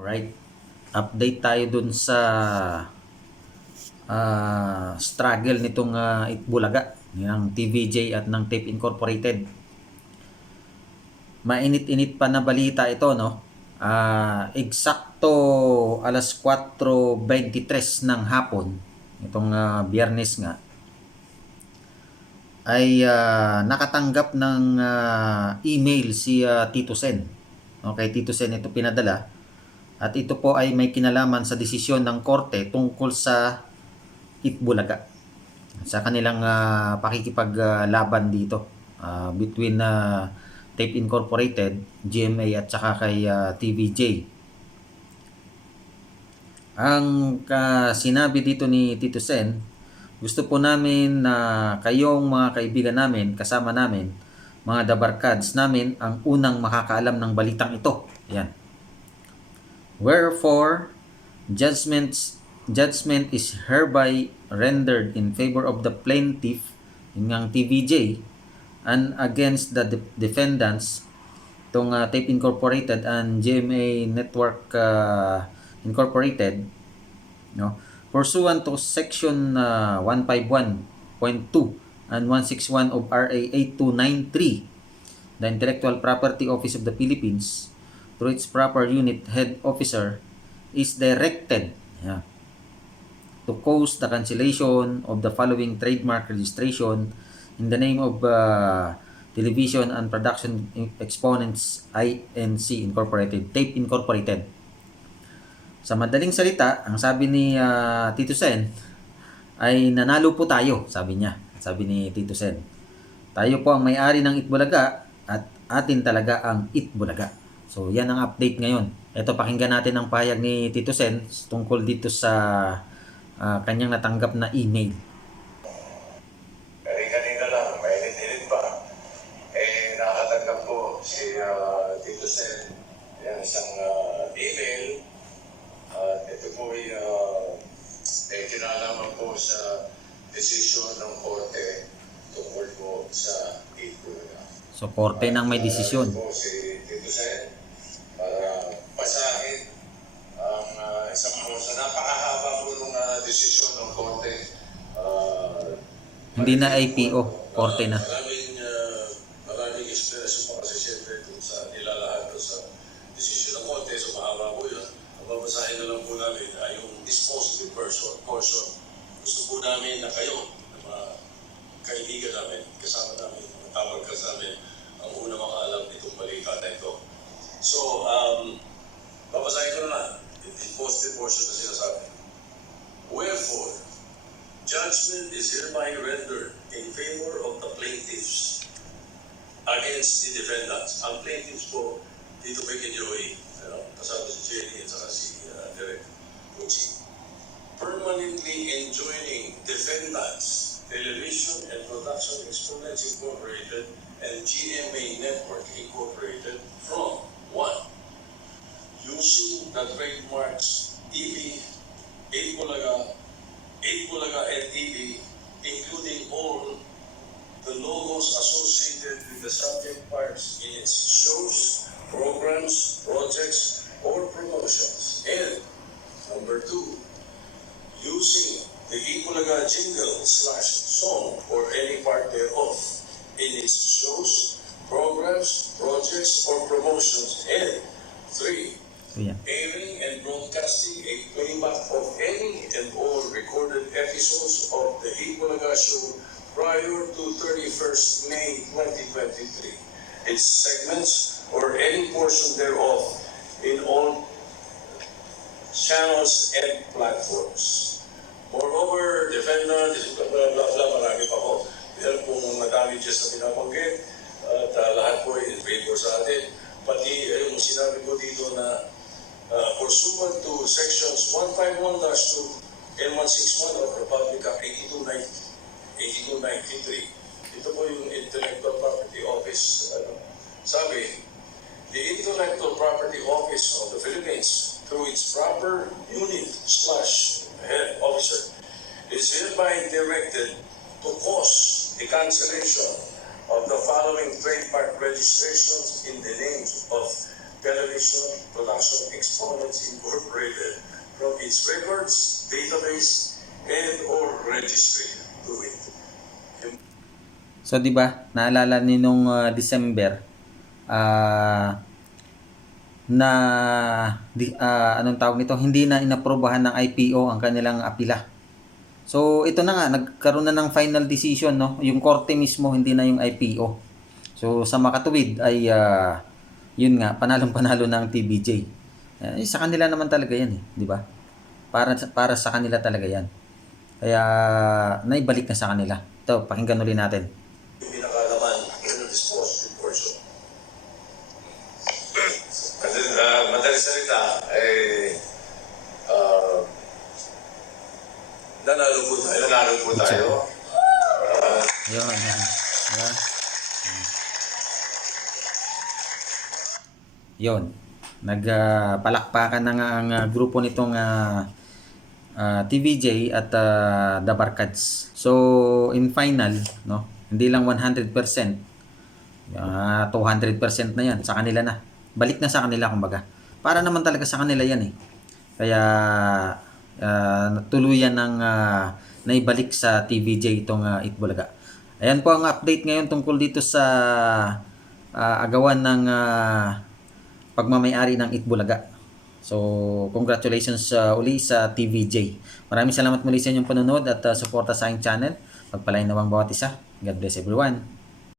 Alright. Update tayo dun sa ah, struggle nitong uh, Itbulaga ng TVJ at ng Tape Incorporated. Mainit-init pa na balita ito, no? Ah, eksakto alas 4.23 ng hapon, itong ah, biyernes nga, ay ah, nakatanggap ng ah, email si ah, Tito Sen. Okay, Tito Sen ito pinadala. At ito po ay may kinalaman sa desisyon ng korte tungkol sa Itbulaga. Sa kanilang ah, pakikipaglaban dito ah, between ah, Tape Incorporated, GMA at saka kay ah, TVJ. Ang ka sinabi dito ni Tito Sen, gusto po namin na kayong mga kaibigan namin, kasama namin, mga dabarkads namin ang unang makakaalam ng balitang ito. Yan. Wherefore, judgments, judgment is hereby rendered in favor of the plaintiff, yung ngang TVJ, and against the de- defendants, itong uh, Tape Incorporated and GMA Network uh, Incorporated, no? pursuant to section uh, 151.2 and 161 of RA 8293 the Intellectual Property Office of the Philippines through its proper unit head officer is directed yeah, to cause the cancellation of the following trademark registration in the name of uh, Television and Production Exponents INC Incorporated, Tape Incorporated. Sa madaling salita, ang sabi ni ah, Tito Sen ay nanalo po tayo, sabi niya. Sabi ni Tito Sen. Tayo po ang may-ari ng Itbulaga at atin talaga ang Itbulaga. So, yan ang update ngayon. Ito, pakinggan natin ang pahayag ni Tito Sen tungkol dito sa ah, kanyang natanggap na email. Kanina lang, mainit-init pa. Eh, nakatanggap po si ah, Tito Sen ng isang ah, email. At ito po ay uh, eh, kinalaman po sa desisyon ng korte tungkol po sa Itbulaga. So, korte nang may desisyon. po si Hindi na IPO, korte na. Maraming, uh, maraming explanation pa kasi sa nilalahat dun sa desisyon ng korte. So mahaba po yun. Ang babasahin na ay yung dispositive person, portion. Gusto po namin na kayo, na kaibigan namin, kasama namin, mga tawag ka sa amin, ang una makaalam nitong balita na. So, um, babasahin ko na. Yung dispositive portion na sinasabi. Wherefore, Judgment is hereby rendered in favor of the plaintiffs against the defendants. Ang plaintiffs po, dito kay Joey, ano, kasama si Jenny at saka si uh, Derek Gucci. Permanently enjoining defendants, Television and Production Exponents Incorporated and GMA Network Incorporated from one, using the trademarks TV, 8 Bulaga, 8 Bulaga LTV, including all the logos associated with the subject parts in its shows, programs, projects, or promotions. And number two, using the Ipulaga jingle slash song or any part thereof in its shows, programs, projects, or promotions. And three, Yan. airing and broadcasting a playback of any and all recorded episodes of the Hipolaga Show prior to 31st May 2023. Its segments or any portion thereof in all channels and platforms. Moreover, defendant, blah, blah, blah, marami pa po. Meron pong mga damages na binabanggit at uh, lahat po ay in favor sa atin. Pati eh, yung sinabi ko dito na pursuant to sections 151-2 and 161 of Republic Act 8293. Ito po yung Intellectual Property Office. Ano, sabi, the Intellectual Property Office of the Philippines, through its proper unit slash head officer, is hereby directed to cause the cancellation of the following trademark registrations in the names of Television Production Exponents Incorporated from its records, database, and or registry to it. So 'di ba? Naalala ni nung ah, December ah na di, ah, anong tawag nito, hindi na inaprobahan ng IPO ang kanilang apila. So ito na nga nagkaroon na ng final decision no, yung korte mismo hindi na yung IPO. So sa makatuwid ay ah, yun nga panalong-panalo ng TBJ. Eh, sa kanila naman talaga 'yan eh, 'di ba? Para para sa kanila talaga 'yan. Kaya naibalik na sa kanila. Ito, pakinggan ulit natin. Pinakalaman person. Madali, uh, madali salita, eh, uh, nanalo po tayo. Nanalo po tayo. Uh, Yun, yan. Diba? Yun. Nagpalakpakan na nga ang ah, grupo nitong ah, ah, TVJ at ah, The Barkads. So, in final, no, hindi lang 100%, ah, 200% na yan sa kanila na. Balik na sa kanila, kumbaga. Para naman talaga sa kanila yan eh. Kaya, ah, tuluyan ng ah, naibalik sa TVJ itong uh, Itbulaga. Ayan po ang update ngayon tungkol dito sa ah, agawan ng ah, pagmamayari ng Itbulaga. So, congratulations uh, uli sa TVJ. Maraming salamat muli sa inyong panonood at uh, suporta sa aking channel. Pagpalain nawang bawat isa. God bless everyone.